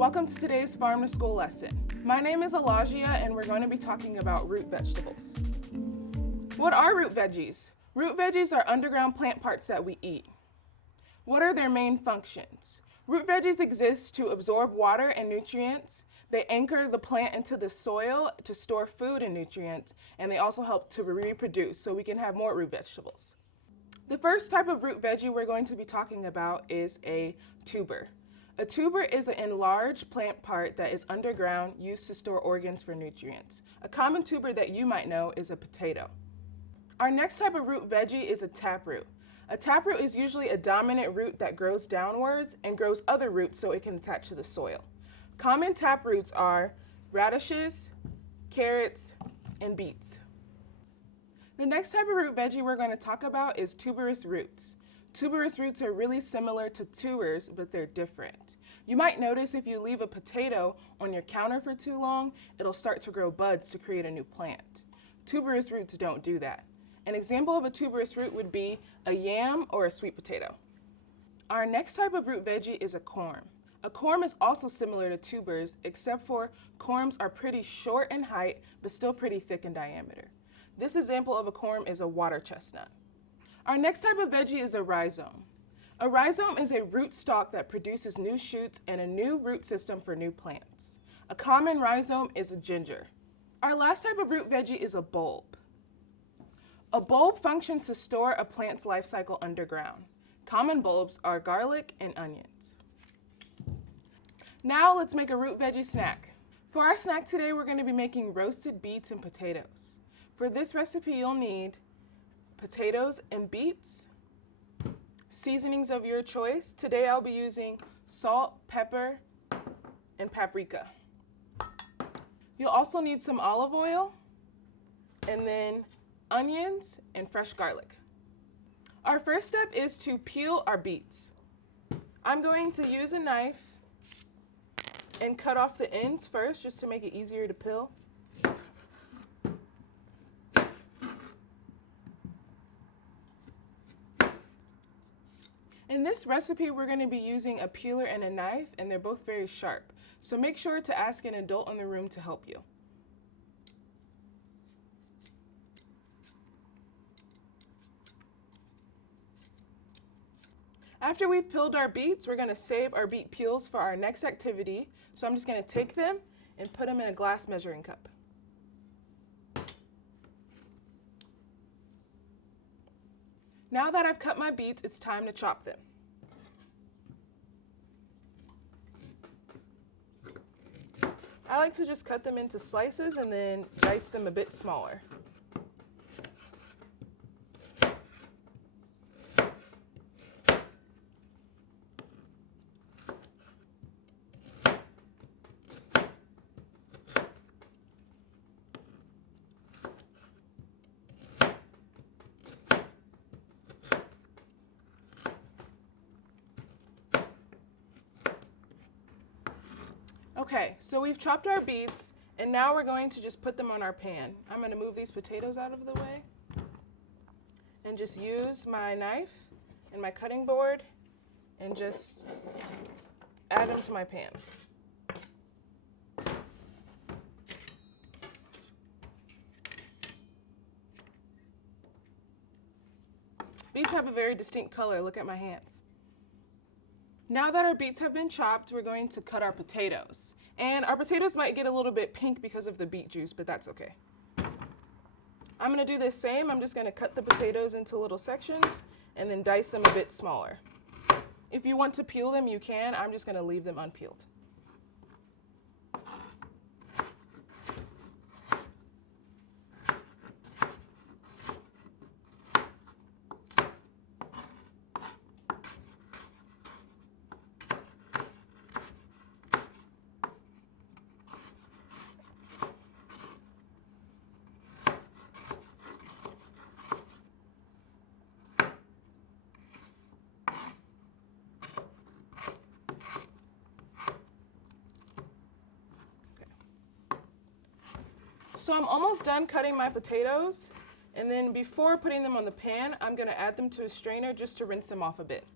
Welcome to today's Farm to School lesson. My name is Elijah and we're going to be talking about root vegetables. What are root veggies? Root veggies are underground plant parts that we eat. What are their main functions? Root veggies exist to absorb water and nutrients. They anchor the plant into the soil to store food and nutrients, and they also help to reproduce so we can have more root vegetables. The first type of root veggie we're going to be talking about is a tuber. A tuber is an enlarged plant part that is underground, used to store organs for nutrients. A common tuber that you might know is a potato. Our next type of root veggie is a taproot. A taproot is usually a dominant root that grows downwards and grows other roots so it can attach to the soil. Common taproots are radishes, carrots, and beets. The next type of root veggie we're going to talk about is tuberous roots. Tuberous roots are really similar to tubers, but they're different. You might notice if you leave a potato on your counter for too long, it'll start to grow buds to create a new plant. Tuberous roots don't do that. An example of a tuberous root would be a yam or a sweet potato. Our next type of root veggie is a corm. A corm is also similar to tubers, except for corms are pretty short in height, but still pretty thick in diameter. This example of a corm is a water chestnut. Our next type of veggie is a rhizome. A rhizome is a root stalk that produces new shoots and a new root system for new plants. A common rhizome is a ginger. Our last type of root veggie is a bulb. A bulb functions to store a plant's life cycle underground. Common bulbs are garlic and onions. Now let's make a root veggie snack. For our snack today, we're going to be making roasted beets and potatoes. For this recipe, you'll need potatoes and beets, seasonings of your choice. Today I'll be using salt, pepper, and paprika. You'll also need some olive oil, and then onions and fresh garlic. Our first step is to peel our beets. I'm going to use a knife and cut off the ends first just to make it easier to peel. In this recipe, we're going to be using a peeler and a knife, and they're both very sharp. So make sure to ask an adult in the room to help you. After we've peeled our beets, we're going to save our beet peels for our next activity. So I'm just going to take them and put them in a glass measuring cup. Now that I've cut my beets, it's time to chop them. I like to just cut them into slices and then dice them a bit smaller. Okay, so we've chopped our beets, and now we're going to just put them on our pan. I'm going to move these potatoes out of the way and just use my knife and my cutting board and just add them to my pan. Beets have a very distinct color. Look at my hands. Now that our beets have been chopped, we're going to cut our potatoes. And our potatoes might get a little bit pink because of the beet juice, but that's okay. I'm going to do the same. I'm just going to cut the potatoes into little sections and then dice them a bit smaller. If you want to peel them, you can. I'm just going to leave them unpeeled. So I'm almost done cutting my potatoes, and then before putting them on the pan, I'm going to add them to a strainer just to rinse them off a bit.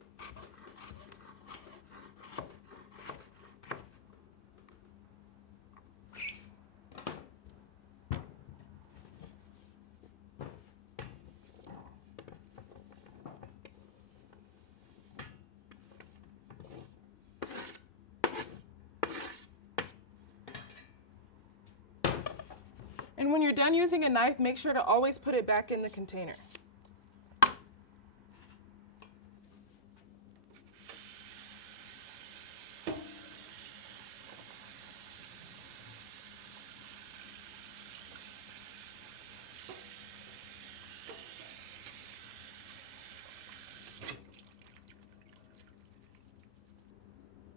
And when you're done using a knife, make sure to always put it back in the container.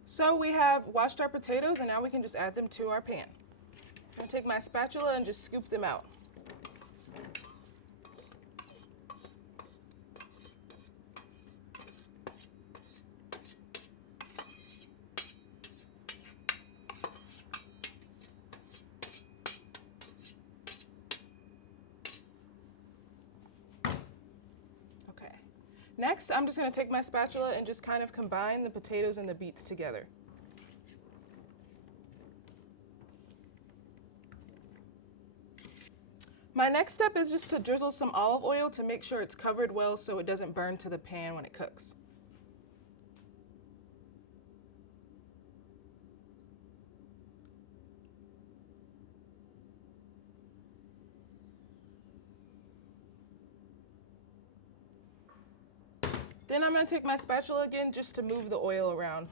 So we have washed our potatoes, and now we can just add them to our pan. I'm going to take my spatula and just scoop them out. Okay. Next, I'm just going to take my spatula and just kind of combine the potatoes and the beets together. My next step is just to drizzle some olive oil to make sure it's covered well so it doesn't burn to the pan when it cooks. Then I'm going to take my spatula again just to move the oil around.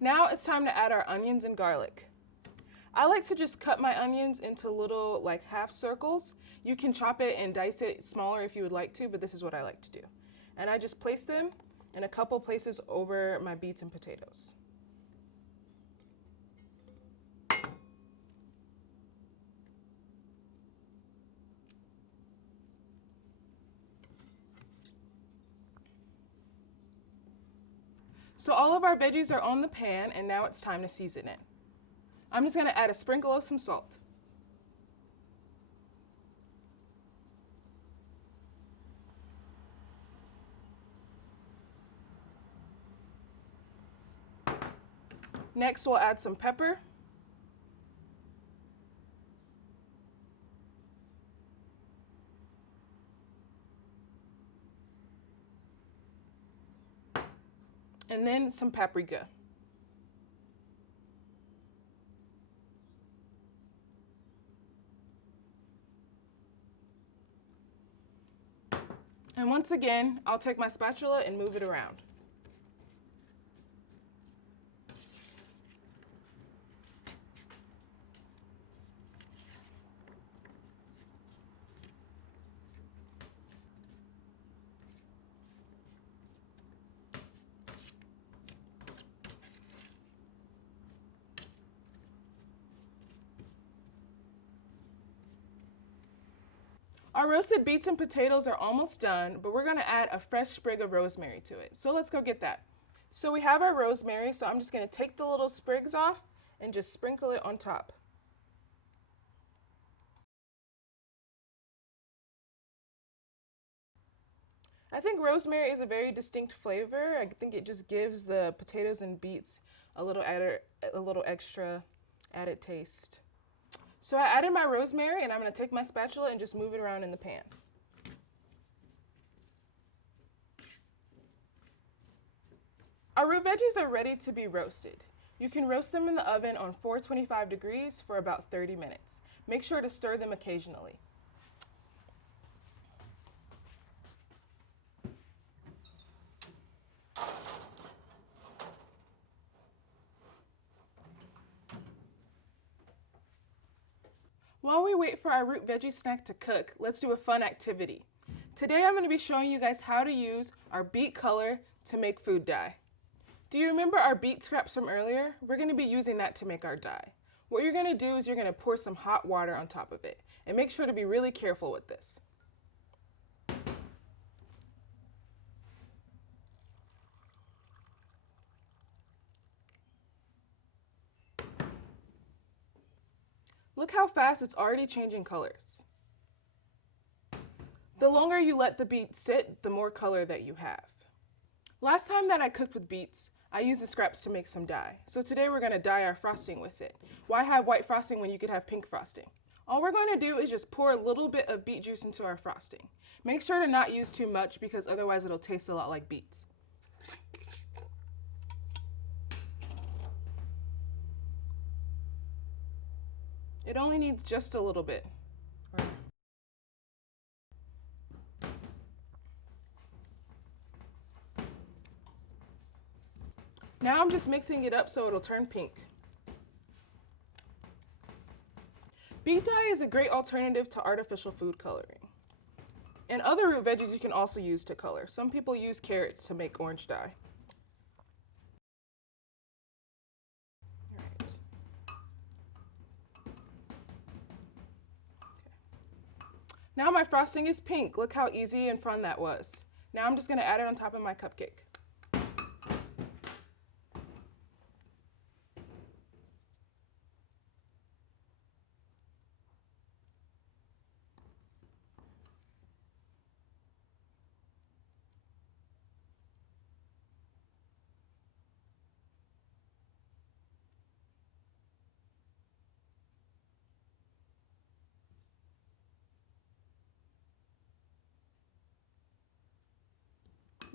Now it's time to add our onions and garlic. I like to just cut my onions into little like half circles. You can chop it and dice it smaller if you would like to, but this is what I like to do. And I just place them in a couple places over my beets and potatoes. So all of our veggies are on the pan, and now it's time to season it. I'm just going to add a sprinkle of some salt. Next, we'll add some pepper. And then some paprika. And once again, I'll take my spatula and move it around. Our roasted beets and potatoes are almost done, but we're going to add a fresh sprig of rosemary to it. So let's go get that. So we have our rosemary, so I'm just going to take the little sprigs off and just sprinkle it on top. I think rosemary is a very distinct flavor. I think it just gives the potatoes and beets a little extra added taste. So I added my rosemary, and I'm going to take my spatula and just move it around in the pan. Our root veggies are ready to be roasted. You can roast them in the oven on 425 degrees for about 30 minutes. Make sure to stir them occasionally. While we wait for our root veggie snack to cook, let's do a fun activity. Today I'm going to be showing you guys how to use our beet color to make food dye. Do you remember our beet scraps from earlier? We're going to be using that to make our dye. What you're going to do is you're going to pour some hot water on top of it, and make sure to be really careful with this. Look how fast it's already changing colors. The longer you let the beets sit, the more color that you have. Last time that I cooked with beets, I used the scraps to make some dye. So today we're going to dye our frosting with it. Why have white frosting when you could have pink frosting? All we're going to do is just pour a little bit of beet juice into our frosting. Make sure to not use too much because otherwise it'll taste a lot like beets. It only needs just a little bit. Now I'm just mixing it up so it'll turn pink. Beet dye is a great alternative to artificial food coloring. And other root veggies you can also use to color. Some people use carrots to make orange dye. All right. Okay. Now my frosting is pink. Look how easy and fun that was. Now I'm just going to add it on top of my cupcake.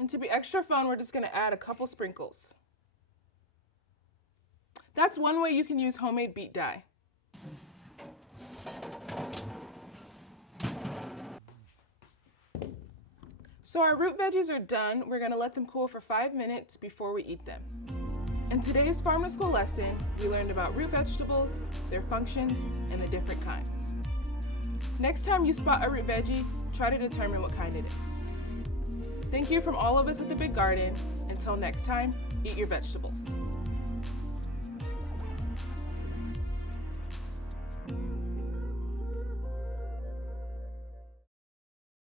And to be extra fun, we're just going to add a couple sprinkles. That's one way you can use homemade beet dye. So our root veggies are done. We're going to let them cool for 5 minutes before we eat them. In today's Farm to School lesson, we learned about root vegetables, their functions, and the different kinds. Next time you spot a root veggie, try to determine what kind it is. Thank you from all of us at the Big Garden. Until next time, eat your vegetables.